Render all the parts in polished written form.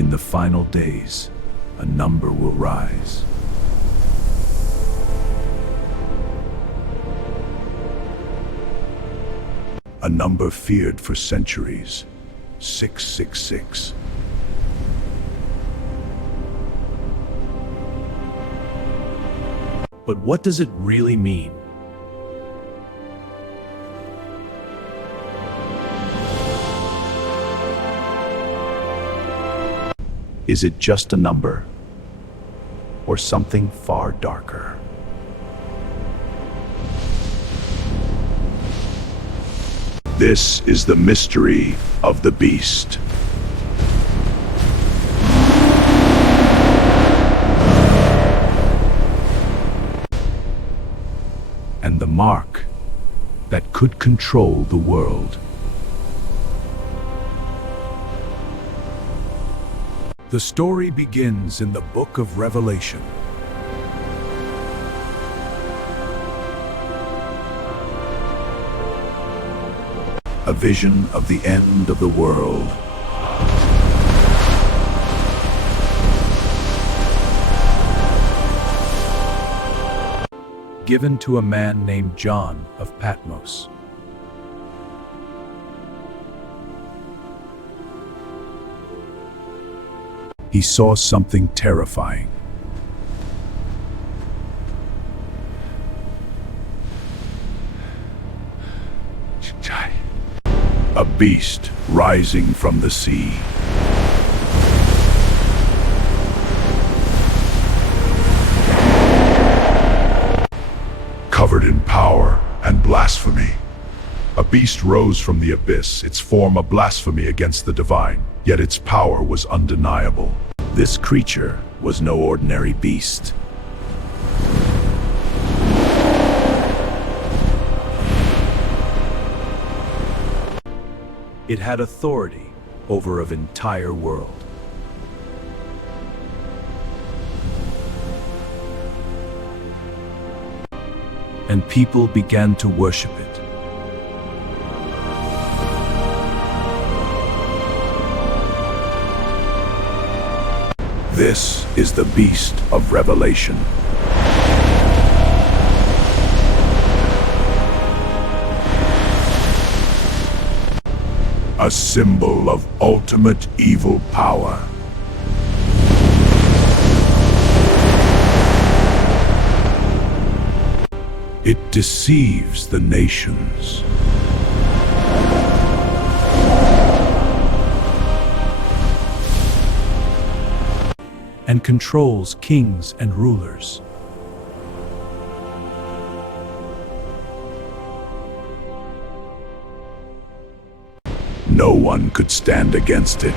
In the final days, a number will rise. A number feared for centuries, 666. But what does it really mean? Is it just a number, or something far darker? This is the mystery of the beast. And the mark that could control the world. The story begins in the book of Revelation. A vision of the end of the world. Given to a man named John of Patmos. He saw something terrifying. A beast rising from the sea. Covered in power and blasphemy. A beast rose from the abyss, its form a blasphemy against the divine, yet its power was undeniable. This creature was no ordinary beast. It had authority over an entire world. And people began to worship it. This is the beast of Revelation. A symbol of ultimate evil power. It deceives the nations. And controls kings and rulers. No one could stand against it.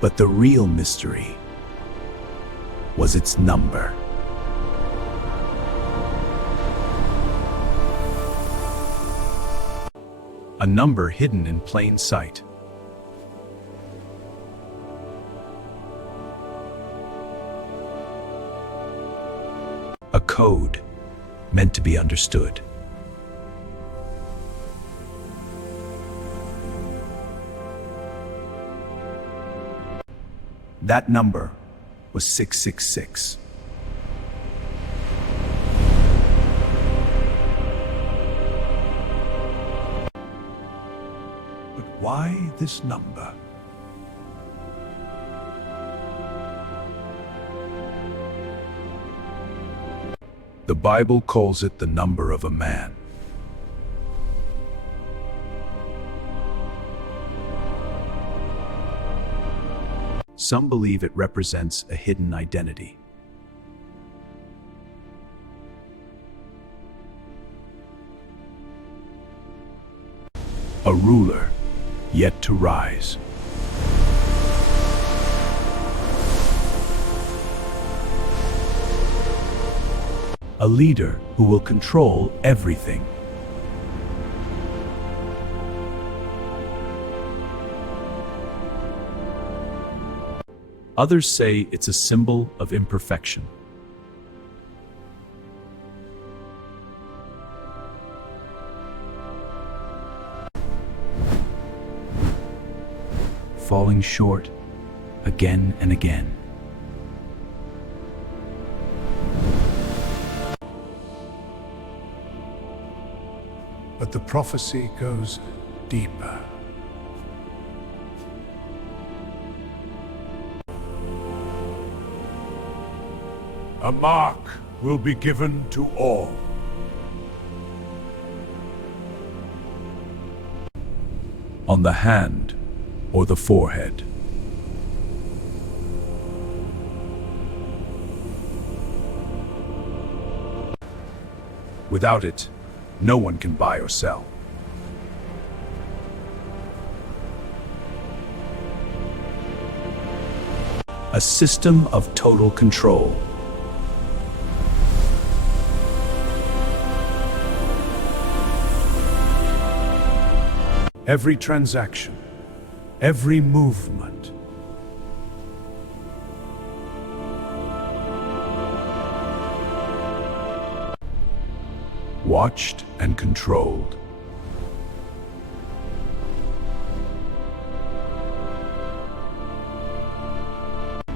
But the real mystery was its number. A number hidden in plain sight. A code meant to be understood. That number was 666. But why this number? The Bible calls it the number of a man. Some believe it represents a hidden identity. A ruler yet to rise. A leader who will control everything. Others say it's a symbol of imperfection. falling short again and again. But the prophecy goes deeper. A mark will be given to all. On the hand or the forehead. Without it, no one can buy or sell. A system of total control. Every transaction, every movement. Watched and controlled.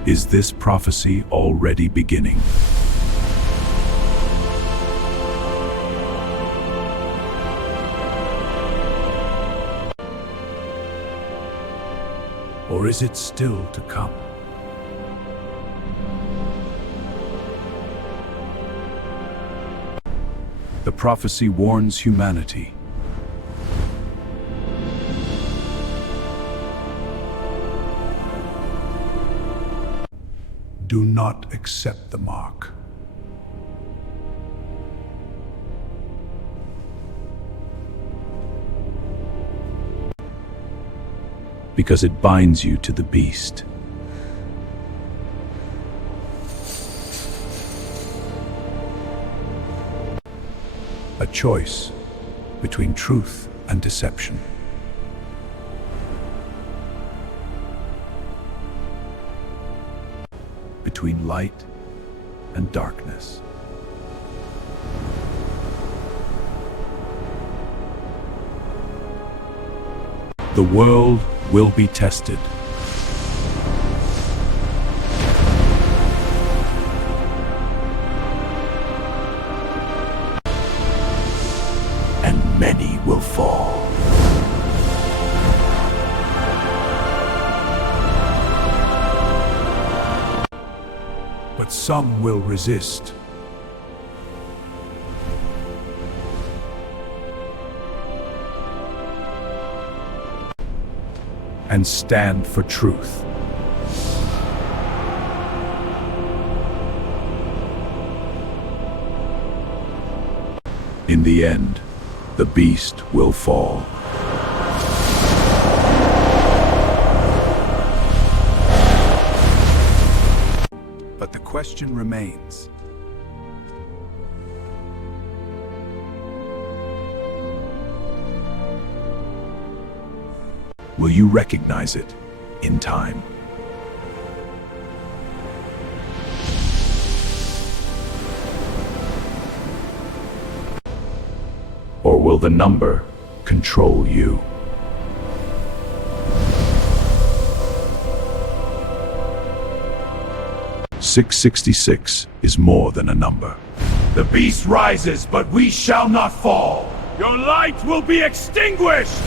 Is this prophecy already beginning? Or is it still to come? The prophecy warns humanity. Do not accept the mark. Because it binds you to the beast. A choice between truth and deception. Between light and darkness. The world will be tested. And many will fall. But some will resist. And stand for truth. In the end, the beast will fall. But the question remains. Will you recognize it in time? Or will the number control you? "666 is more than a number. The beast rises, but we shall not fall. Your light will be extinguished!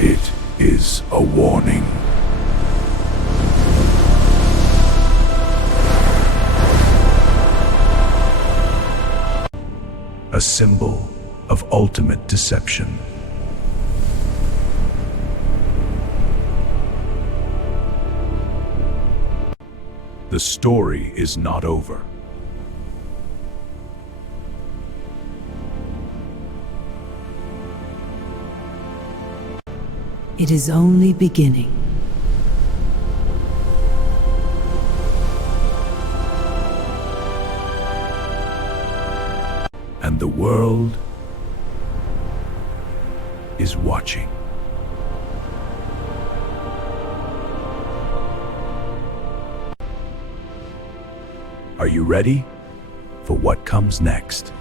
It is a warning. A symbol of ultimate deception. The story is not over. It is only beginning. And the world is watching. Are you ready for what comes next?